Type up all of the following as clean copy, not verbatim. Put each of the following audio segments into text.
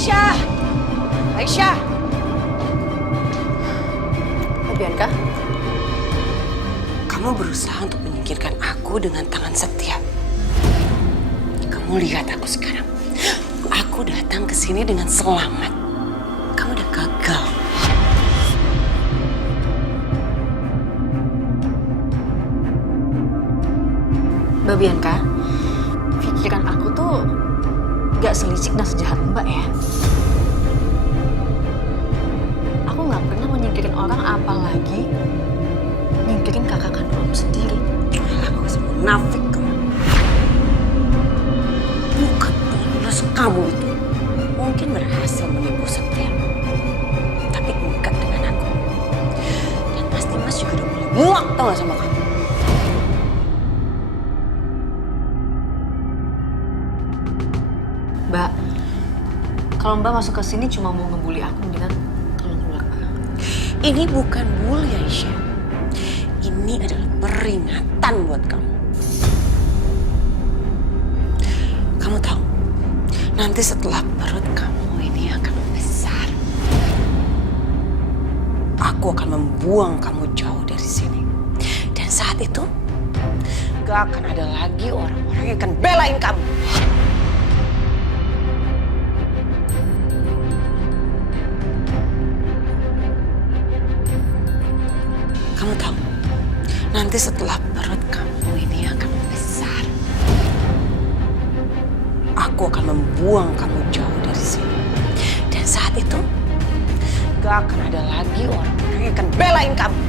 Aisyah! Aisyah! Bianca, Kamu berusaha untuk menyingkirkan aku dengan tangan setia. Kamu lihat aku sekarang. Aku datang ke sini dengan selamat. Kamu udah gagal. Mbak Bianca, pikiran aku tuh gak selicik dan sejahat Mbak ya. Aku gak pernah menyingkirin orang, apalagi nyingkirin kakak kandung aku sendiri. Alah, gak usah munafik kamu. Bukan tulus kamu itu. Mungkin berhasil menipu setia. Tapi enggak dengan aku. Dan pasti Mas juga udah mulai muak tau gak sama kamu. Mbak, kalau Mbak masuk ke sini cuma mau ngebully aku, mendingan tolong keluar. Ini bukan bully, Aisyah. Ini adalah peringatan buat kamu. Kamu tahu, nanti setelah perut kamu ini akan besar, aku akan membuang kamu jauh dari sini. Dan saat itu, gak akan ada lagi orang-orang yang akan belain kamu. Kamu tahu, nanti setelah perut kamu ini akan besar, aku akan membuang kamu jauh dari sini. Dan saat itu, gak akan ada lagi orang-orang yang akan belain kamu.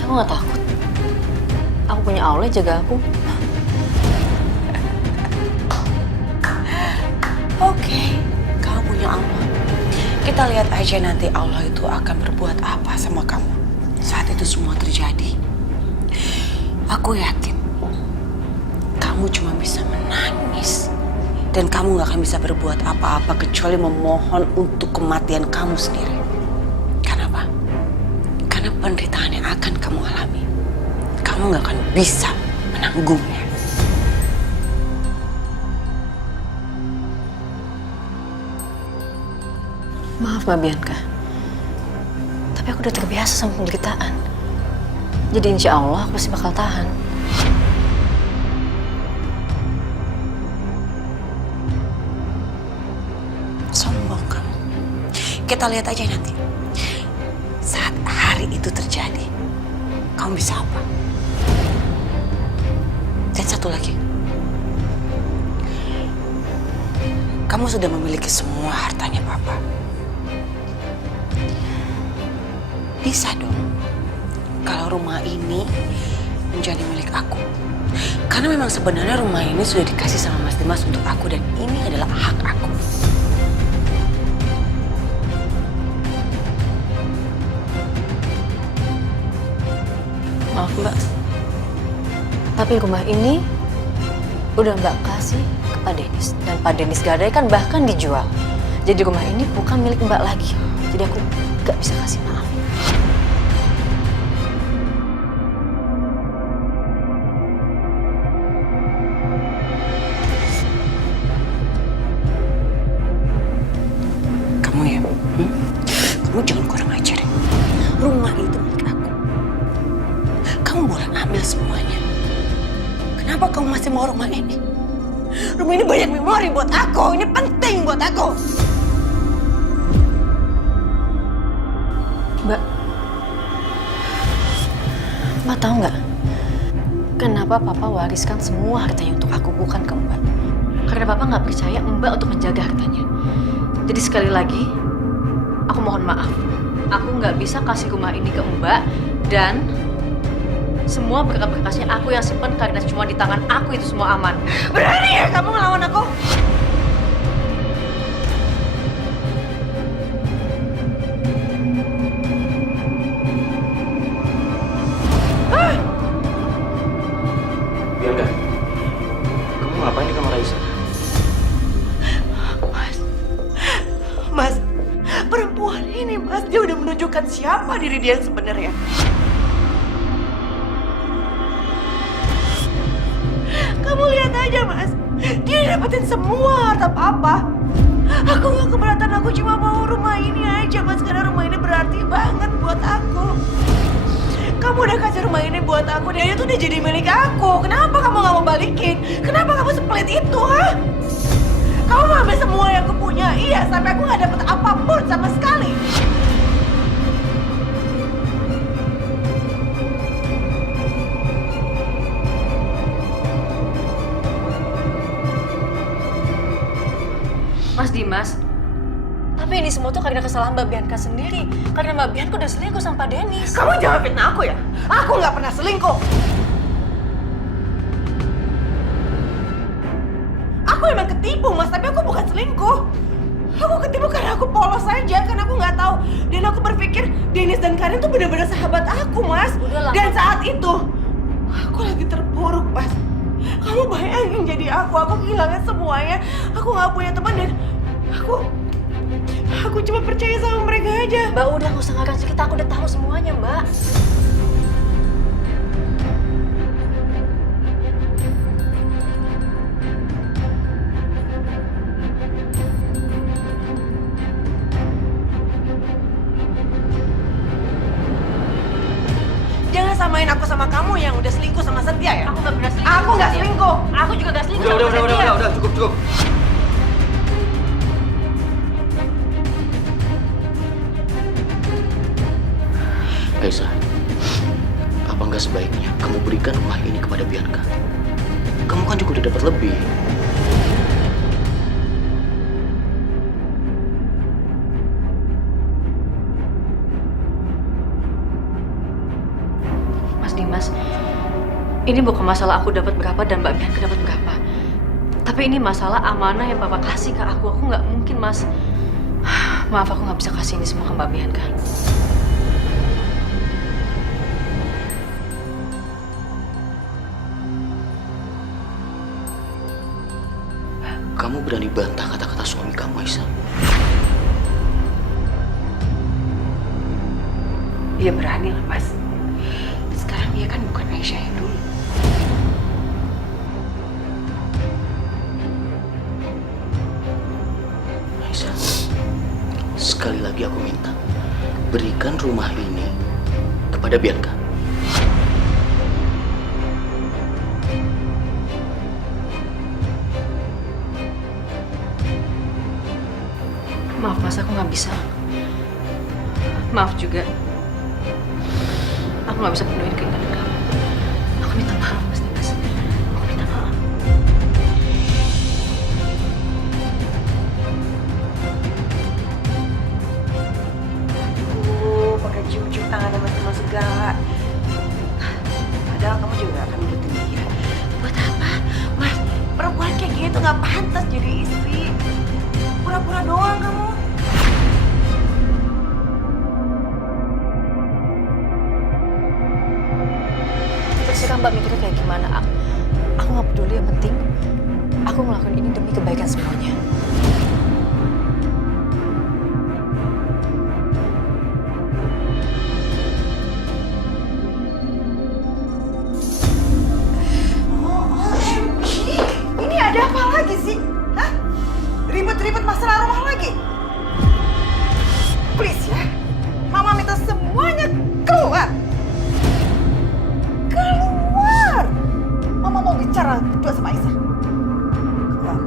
Aku gak takut. Aku punya Allah yang jaga aku. Oke, kamu punya Allah. Kita lihat aja nanti Allah itu akan berbuat apa sama kamu. Saat itu semua terjadi. Aku yakin kamu cuma bisa menangis. Dan kamu gak akan bisa berbuat apa-apa kecuali memohon untuk kematian kamu sendiri. Kenapa? Karena penderitaan yang akan kamu alami, kamu gak akan bisa menanggungnya. Maaf Mbak Bianca, tapi aku udah terbiasa sama penderitaan. Jadi insya Allah aku pasti bakal tahan. Sombong kamu. Kita lihat aja nanti. Saat hari itu terjadi, kamu bisa apa? Dan satu lagi. Kamu sudah memiliki semua hartanya Papa. Bisa dong kalau rumah ini menjadi milik aku. Karena memang sebenarnya rumah ini sudah dikasih sama Mas Dimas untuk aku dan ini adalah hak aku. Maaf Mbak, tapi rumah ini udah Mbak kasih ke Pak Denis. Dan Pak Denis gadaikan bahkan dijual. Jadi rumah ini bukan milik Mbak lagi. Jadi aku gak bisa kasih maaf. Kamu jangan kurang ajar. Rumah itu milik aku. Kamu boleh ambil semuanya. Kenapa kamu masih mau rumah ini? Rumah ini banyak memori buat aku. Ini penting buat aku. Mbak tahu nggak? Kenapa Papa wariskan semua hartanya untuk aku, bukan ke Mbak? Karena Papa nggak percaya Mbak untuk menjaga hartanya. Jadi sekali lagi, aku mohon maaf. Aku nggak bisa kasih rumah ini ke Mbak dan semua berkas-berkasnya aku yang simpan karena cuma di tangan aku itu semua aman. Berani ya kamu ngelawan aku? Bianca, kamu ngapain di kamar Aisyah? Mas, perempuan ini Mas, dia udah menunjukkan siapa diri dia sebenarnya. Kamu lihat aja, Mas. Dia dapetin semua harta papa. Aku nggak keberatan, aku cuma mau rumah ini aja, Mas. Karena rumah ini berarti banget buat aku. Kamu udah kasih rumah ini buat aku, dia itu udah jadi milik aku. Kenapa kamu nggak mau balikin? Kenapa kamu sepelit itu, ha? Kamu mau ambil semua yang aku punya, iya, sampai aku nggak dapet apapun sama sekali. Mas Dimas, tapi ini semua tuh karena kesalahan Mbak Bianca sendiri. Karena Mbak Bianca udah selingkuh sama Pak Dennis. Kamu jangan fitnah aku ya. Aku nggak pernah selingkuh. Aku emang ketipu, Mas, tapi aku bukan selingkuh. Aku ketipu karena aku polos aja, karena aku nggak tahu. Dan aku berpikir Dennis dan Karin tuh benar-benar sahabat aku, Mas. Udahlah. Dan saat itu aku lagi terpuruk, Mas. Kamu bayangin jadi aku kehilangan semuanya. Aku nggak punya teman dan aku cuma percaya sama mereka aja. Mbak udah nggak usah ngarang cerita, aku udah tahu semuanya, Mbak. Jangan samain aku sama kamu yang udah selingkuh sama Setia ya. Aku nggak pernah selingkuh. Aku nggak selingkuh. Aku juga nggak selingkuh sama Setia. Udah, cukup. Aisyah, apa nggak sebaiknya kamu berikan rumah ini kepada Bianca? Kamu kan juga udah dapat lebih. Mas Dimas, ini bukan masalah aku dapat berapa dan Mbak Bianca dapat berapa. Tapi ini masalah amanah yang Papa kasih ke aku. Aku nggak mungkin, Mas. Maaf, aku nggak bisa kasih ini semua ke Mbak Bianca. Kamu berani bantah kata-kata suami kamu, Aisyah? Dia berani lah, Mas. Sekarang dia kan bukan Aisyah yang dulu. Aisyah, sekali lagi aku minta, berikan rumah ini kepada Bianca. Maaf, Mas, aku nggak bisa. Maaf juga. Aku nggak bisa penuhin keinginan kamu. Aku minta maaf, Mas Dimas. Aku minta maaf. Pakai cium-cium tangan sama teman segala. Padahal kamu juga gak akan nurutin dia. Buat apa? Mas, perempuan kayak gini tuh gak pantas jadi istri. Pura-pura doang kamu. Terserah Mbak mikirnya kayak gimana. Aku nggak peduli, yang penting aku ngelakuin ini demi kebaikan semuanya. Ini ada apa lagi sih? Hah? Ribet-ribet masalah rumah lagi? Please ya, Mama minta semuanya keluar. Keluar! Mama mau bicara berdua sama Aisyah. Keluar.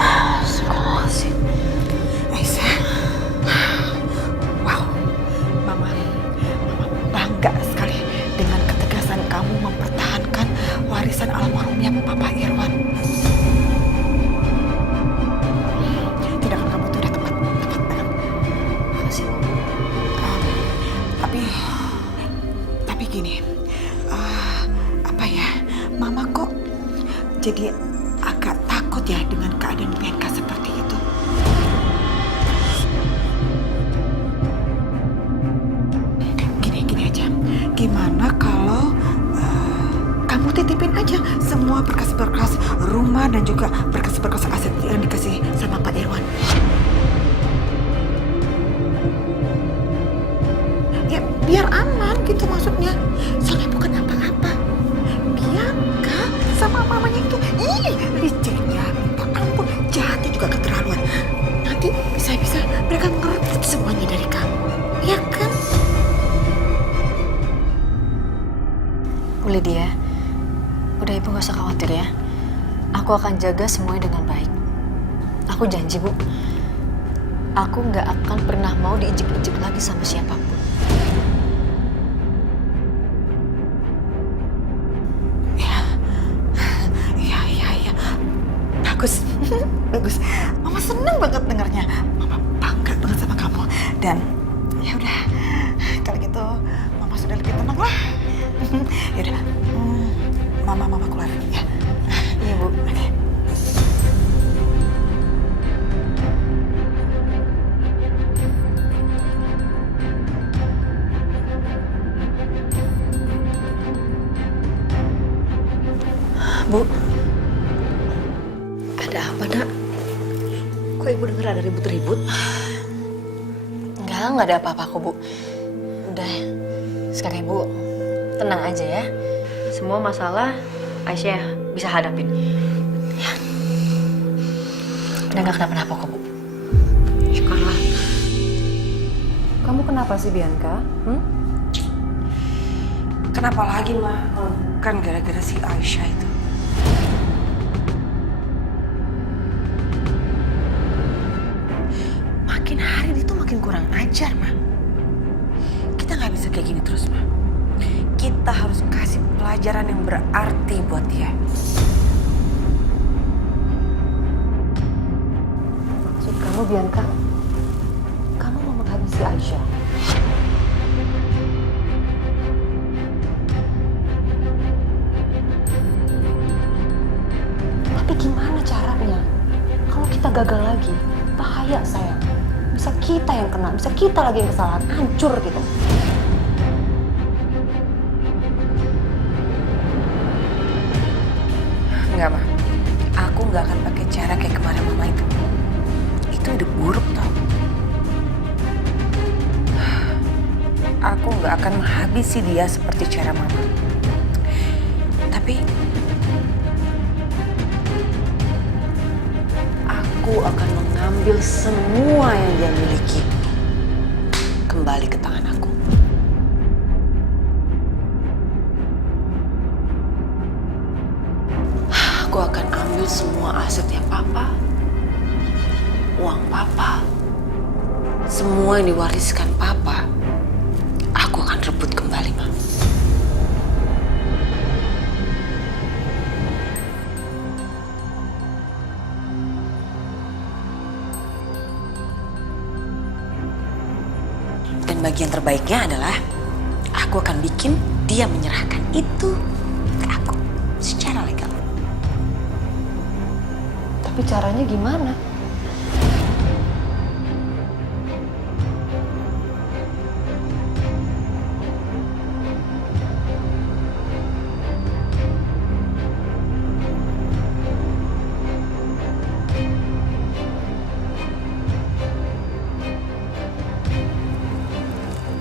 Astagfirullahaladzim. Aisyah. Wow. Mama bangga sekali dengan ketegasan kamu mempertahankan warisan almarhumnya Papa Irwan. Tindakan kamu itu udah tepat banget. Makasih, Bu. Tapi gini, apa ya, Mama kok jadi agak takut ya dengan keadaan Bianca seperti itu. Gini aja, gimana kalau kamu titipin aja semua berkas-berkas rumah dan juga berkas-berkas aset yang dikasih sama Pak Irwan. Ya, biar aman gitu maksudnya. bisa mereka ngerebut semuanya dari kamu, ya kan? Bu Lydia, udah Ibu gak usah khawatir ya. Aku akan jaga semuanya dengan baik. Aku janji, Bu. Aku gak akan pernah mau diinjek-injek lagi sama siapapun. Iya. Bagus. Bagus. Mama seneng banget dengarnya. Mama bangga banget sama kamu. Dan ya udah, kalau gitu Mama sudah lebih tenang lah. Ya udah, Mama keluar ya. Iya, Bu. Oke. Bu, ada apa, Nak? Kok Ibu dengar ada ribut-ribut? Enggak ada apa-apa kok, Bu. Udah, sekarang Ibu tenang aja ya. Semua masalah Aisyah bisa hadapin. Ya. Udah gak kenapa-napa kok, Bu. Syukurlah. Kamu kenapa sih, Bianca? Kenapa lagi, Ma? Kan gara-gara si Aisyah itu. Makin hari dia tuh makin kurang ajar, Ma. Kita nggak bisa kayak gini terus, Ma. Kita harus kasih pelajaran yang berarti buat dia. Maksud kamu, Bianca? Kamu mau menghabisi Aisyah? Tapi gimana caranya? Kalau kita gagal lagi, bahaya sayang. Bisa kita yang kena, bisa kita lagi yang kesalahan, hancur gitu. Enggak, Ma. Aku nggak akan pakai cara kayak kemarin Mama itu. Itu udah buruk, tau. Aku nggak akan menghabisi dia seperti cara Mama. Tapi aku akan mengambil semua yang dia miliki kembali ke tangan aku. Aku akan ambil semua asetnya Papa, uang Papa, semua yang diwariskan Papa. Aku akan rebut kembali, Ma. Dan bagian terbaiknya adalah aku akan bikin dia menyerahkan itu ke aku secara legal. Tapi caranya gimana?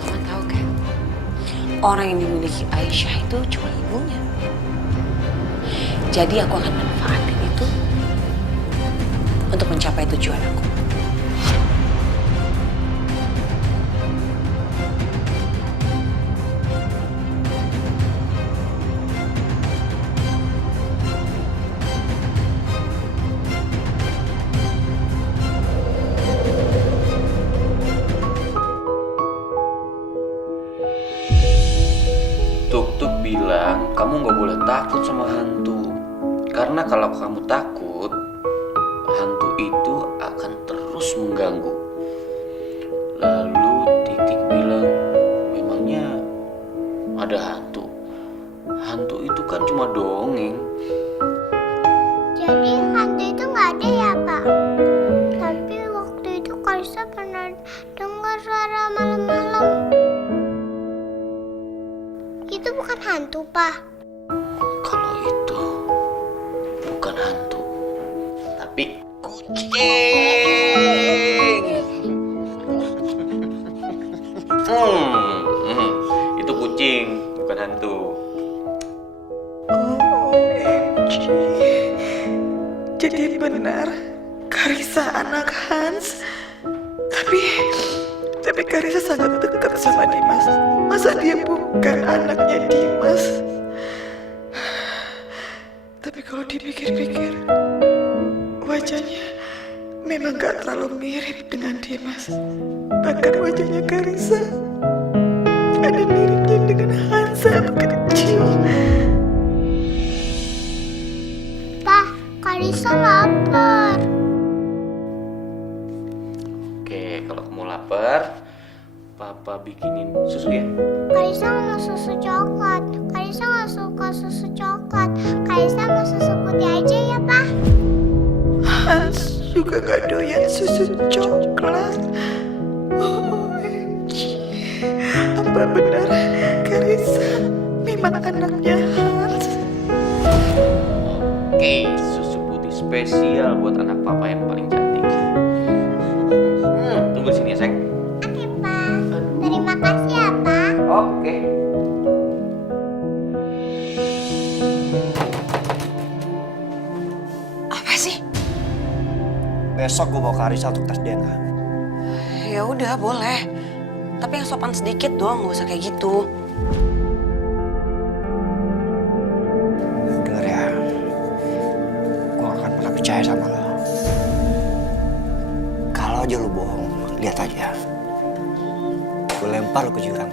Mama tahu kan, orang yang dimiliki Aisyah itu cuma ibunya. Jadi aku akan manfaatin itu untuk mencapai tujuan aku. Tuk bilang kamu nggak boleh takut sama hantu. Karena kalau kamu takut, hantu itu akan terus mengganggu. Lalu Titik bilang, memangnya ada hantu? Hantu itu kan cuma dongeng. Jadi hantu itu nggak ada ya, Pak? Tapi waktu itu Kalisa pernah dengar suara malam-malam. Itu bukan hantu, Pak. Kalau itu bukan hantu, tapi kucing. Itu kucing, bukan hantu. OMG. Jadi benar, Karisa anak Hans. Tapi Karisa sangat dekat sama Dimas. Masa dia bukan anaknya Dimas? Tapi kalau dipikir-pikir, wajahnya memang gak terlalu mirip dengan Dimas. Bahkan wajahnya Karisa ada miripnya dengan Hansa kecil. Pa, Karisa lapar. Oke, kalau kamu lapar, Papa bikinin susu ya. Karisa mau susu coklat. Karisa gak suka susu coklat. Karisa mau susu putih aja ya, Pa. Hans juga gak doyan susu coklat. OMG. Apa benar Karisa memang anaknya Hans? Oke, susu putih spesial buat anak Papa yang paling cantik. Tunggu di sini ya, sayang. Oke, Pa. Terima kasih ya, Pa. Oke. Apa sih? Besok gue bawa Karisa untuk tes DNA. Ya udah boleh. Tapi yang sopan sedikit doang, gak usah kayak gitu. Dengar ya, gue gak akan pernah percaya sama lo. Kalau aja lo bohong, lihat aja. Gue lempar lo ke jurang.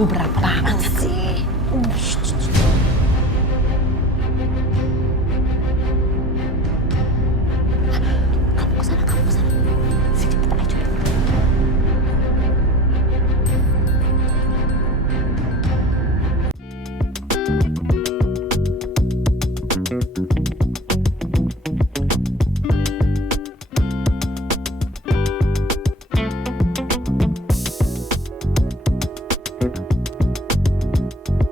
Berat banget sih.